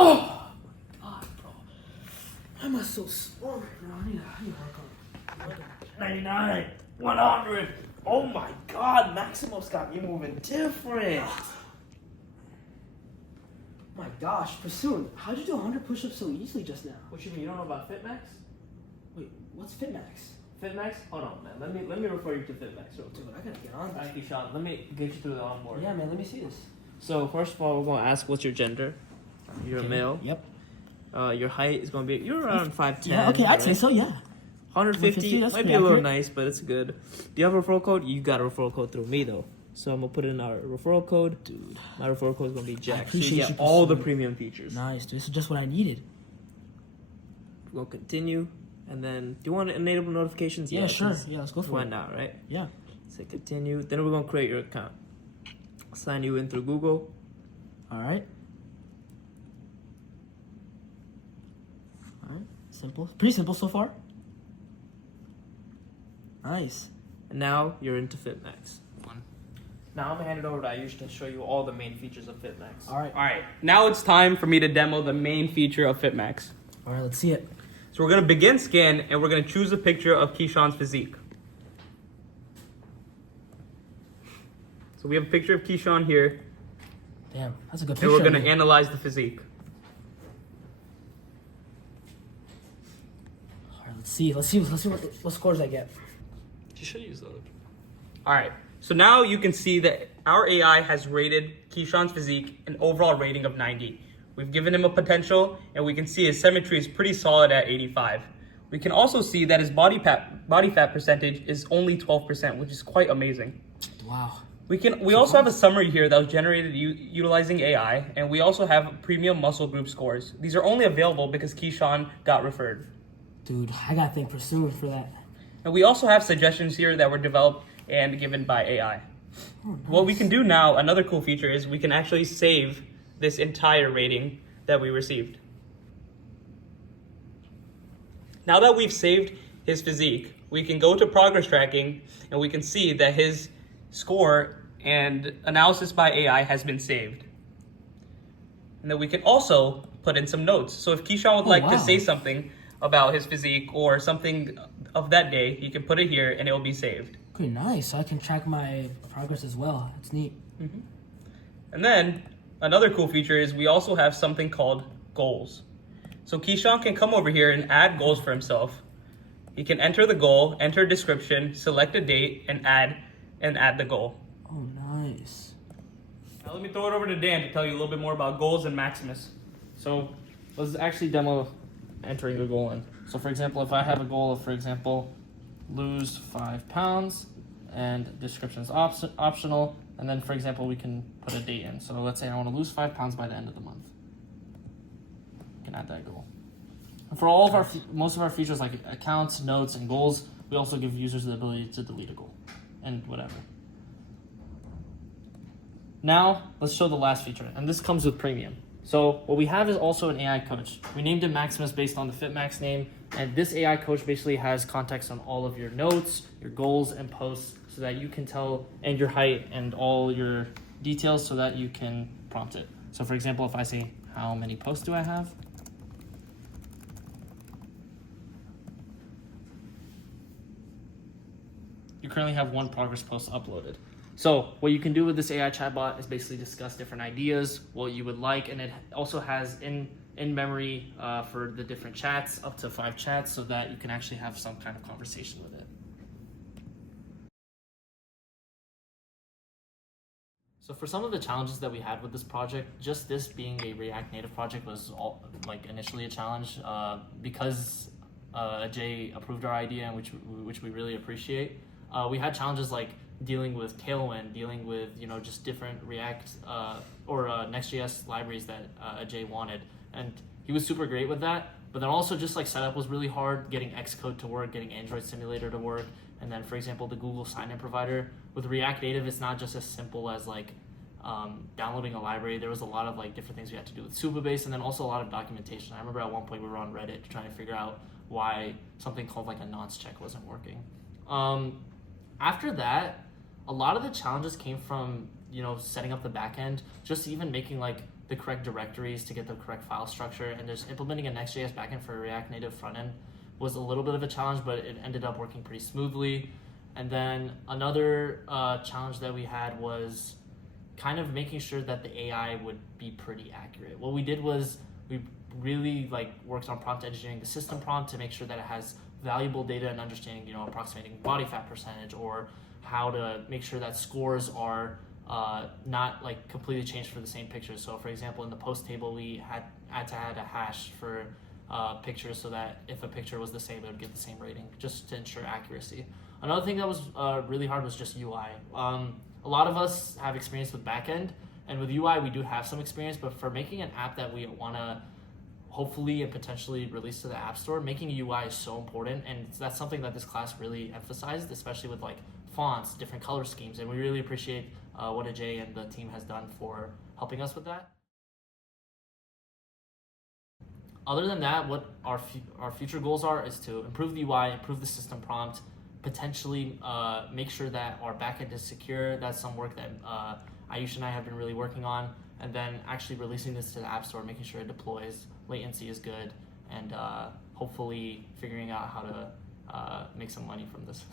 Oh God, bro. Why am I so sore right now? I need to work on 99, 100. Oh my God, Maximus got me moving different. My gosh, Prasoon, how'd you do 100 push-ups so easily just now? What you mean, you don't know about Fitmax? Wait, what's Fitmax? Fitmax? Hold on, man. Let me refer you to Fitmax real quick. Dude, I gotta get on this. Alright, Keyshawn, let me get you through the onboard. Yeah, man, let me see this. So first of all, we're gonna ask what's your gender. You're a male. Yep. Your height is gonna be you're around 5'10". Yeah, okay, I'd say so, yeah. 150 that's might be pretty a little accurate. nice, but it's good. Do you have a referral code? You got a referral code through me though. So I'm gonna put in our referral code. Dude. My referral code is gonna be Jack. So appreciate you get you, all the Prasoon. premium features. Nice, dude. This is just what I needed. We'll continue, and then do you want to enable notifications? Yeah, sure. since Yeah, let's go it's for went it. now, right? Yeah. Say continue. Then we're gonna create your account. Sign you in through Google. All right. All right. Simple. Pretty simple so far. Nice. And now you're into Fitmax. Now I'm gonna hand it over to Ayush to show you all the main features of Fitmax. All right. All right, now it's time for me to demo the main feature of Fitmax. All right, let's see it. So we're gonna begin scan and we're gonna choose a picture of Keyshawn's physique. So we have a picture of Keyshawn here, Damn, that's a good and picture. we're gonna of you. analyze the physique. All right, let's see what scores I get. You should use those. All right, so now you can see that our AI has rated Keyshawn's physique an overall rating of 90. We've given him a potential, and we can see his symmetry is pretty solid at 85. We can also see that his body fat percentage is only 12%, which is quite amazing. Wow. We also have a summary here that was generated utilizing AI, and we also have premium muscle group scores. These are only available because Keyshawn got referred. Dude, I gotta thank Prasoon for that. And we also have suggestions here that were developed and given by AI. Oh, nice. What we can do now, another cool feature, is we can actually save this entire rating that we received. Now that we've saved his physique, we can go to progress tracking and we can see that his score and analysis by AI has been saved. And then we can also put in some notes. So if Keyshawn would like to wow. say something about his physique or something of that day, he can put it here and it will be saved. Pretty nice. So I can track my progress as well. It's neat. And then another cool feature is we also have something called goals. So Keyshawn can come over here and add goals for himself. He can enter the goal, enter a description, select a date, and add the goal. Oh, nice. Now let me throw it over to Dan to tell you a little bit more about goals and Maximus. So let's actually demo entering a goal in. So for example, if I have a goal of, for example, lose 5 pounds, and description is optional, and then for example, we can put a date in. So let's say I want to lose 5 pounds by the end of the month. We can add that goal. And for all of our, most of our features like accounts, notes, and goals, we also give users the ability to delete a goal and whatever. Now, let's show the last feature, and this comes with premium. So what we have is also an AI coach. We named him Maximus based on the Fitmax name, and this AI coach basically has context on all of your notes, your goals, and posts so that you can tell, and your height and all your details so that you can prompt it. So for example, if I say, how many posts do I have? You currently have 1 progress post uploaded. So what you can do with this AI chatbot is basically discuss different ideas, what you would like, and it also has in memory for the different chats, up to 5 chats, so that you can actually have some kind of conversation with it. So for some of the challenges that we had with this project, just this being a React Native project was initially a challenge because Jay approved our idea, and which we really appreciate. We had challenges like dealing with Tailwind, dealing with just different React or Next.js libraries that Jay wanted, and he was super great with that. But then also just like setup was really hard, getting Xcode to work, getting Android Simulator to work, and then for example the Google sign-in provider. With React Native, it's not just as simple as like downloading a library. There was a lot of like different things we had to do with Supabase, and then also a lot of documentation. I remember at one point we were on Reddit trying to figure out why something called like a nonce check wasn't working. After that, a lot of the challenges came from setting up the backend, just even making like the correct directories to get the correct file structure, and just implementing a Next.js backend for a React Native frontend was a little bit of a challenge, but it ended up working pretty smoothly. And then another challenge that we had was kind of making sure that the AI would be pretty accurate. What we did was we really worked on prompt engineering the system prompt to make sure that it has valuable data and understanding, approximating body fat percentage, or how to make sure that scores are not completely changed for the same picture. So for example, in the post table, we had to add a hash for pictures so that if a picture was the same, it would get the same rating, just to ensure accuracy. Another thing that was really hard was just UI. A lot of us have experience with backend, and with UI we do have some experience, but for making an app that we want to hopefully and potentially release to the App Store, making a UI is so important, and that's something that this class really emphasized, especially with fonts, different color schemes, and we really appreciate what Ajay and the team has done for helping us with that. Other than that, what our future goals are is to improve the UI, improve the system prompt, potentially make sure that our backend is secure. That's some work that Ayush and I have been really working on, and then actually releasing this to the App Store, making sure it deploys, latency is good, and hopefully figuring out how to make some money from this.